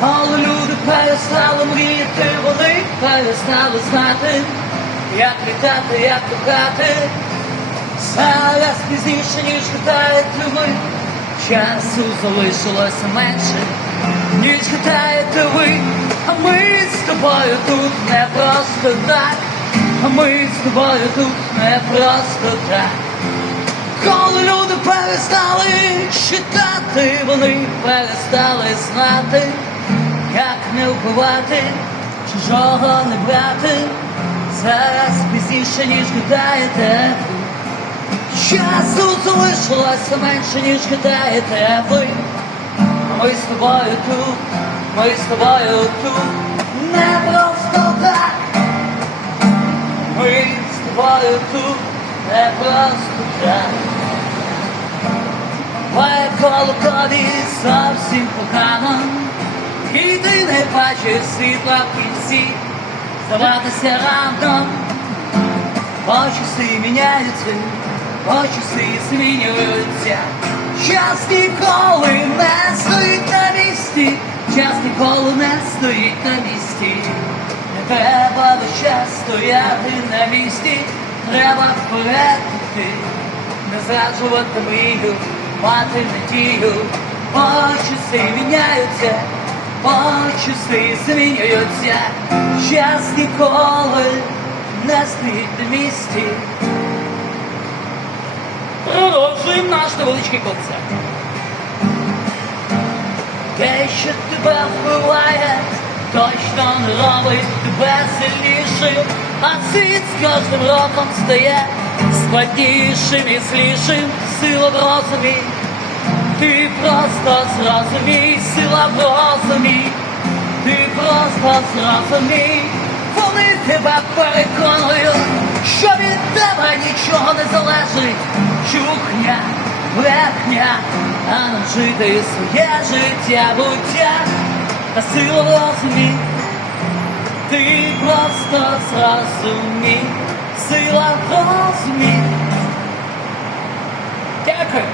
Але люди перестали мріяти, вони перестали знати, як літати, як кохати. Зараз пізніше, ніж катаєте ви, часу залишилося менше, ніж катаєте ви. А ми з тобою тут не просто так, а ми з тобою тут не просто так. Коли люди перестали читати, вони перестали знати, як не вбивати, чужого не брати. Зараз пізніше, ніж гадаєте, часу залишилося менше, ніж гадаєте ви. Ми з тобою тут, ми з тобою тут, не просто так. Ми з тобою тут, не просто так. Моє коло тобі зовсім погано, і ти не бачиш світла в кінці. Здаватися рано, почаси міняються, почаси змінюються. Час ніколи не стоїть на місці, час ніколи не стоїть на місці. Не треба весь час стояти на місці, треба вперед йти, не зраджувати мрію, мати надію. Почаси міняються, почаси змінюються. Час ніколи не стоїть на місці. Продовжуємо наш невеличкий концерт. Те, що тебе вбиває, точно не робить тебе сильнішим, а світ з кожним роком стає складнішим і злішим. Сила в розумі, ти просто зрозумій, сила в розумі, ти просто зрозумій. Вони тебе переконують, що від тебе нічого не залежить. Чухня, брехня, а нам жити своє життя, буття. Та сила в розумі, ти просто зрозумій, сила в розумі. Дякую.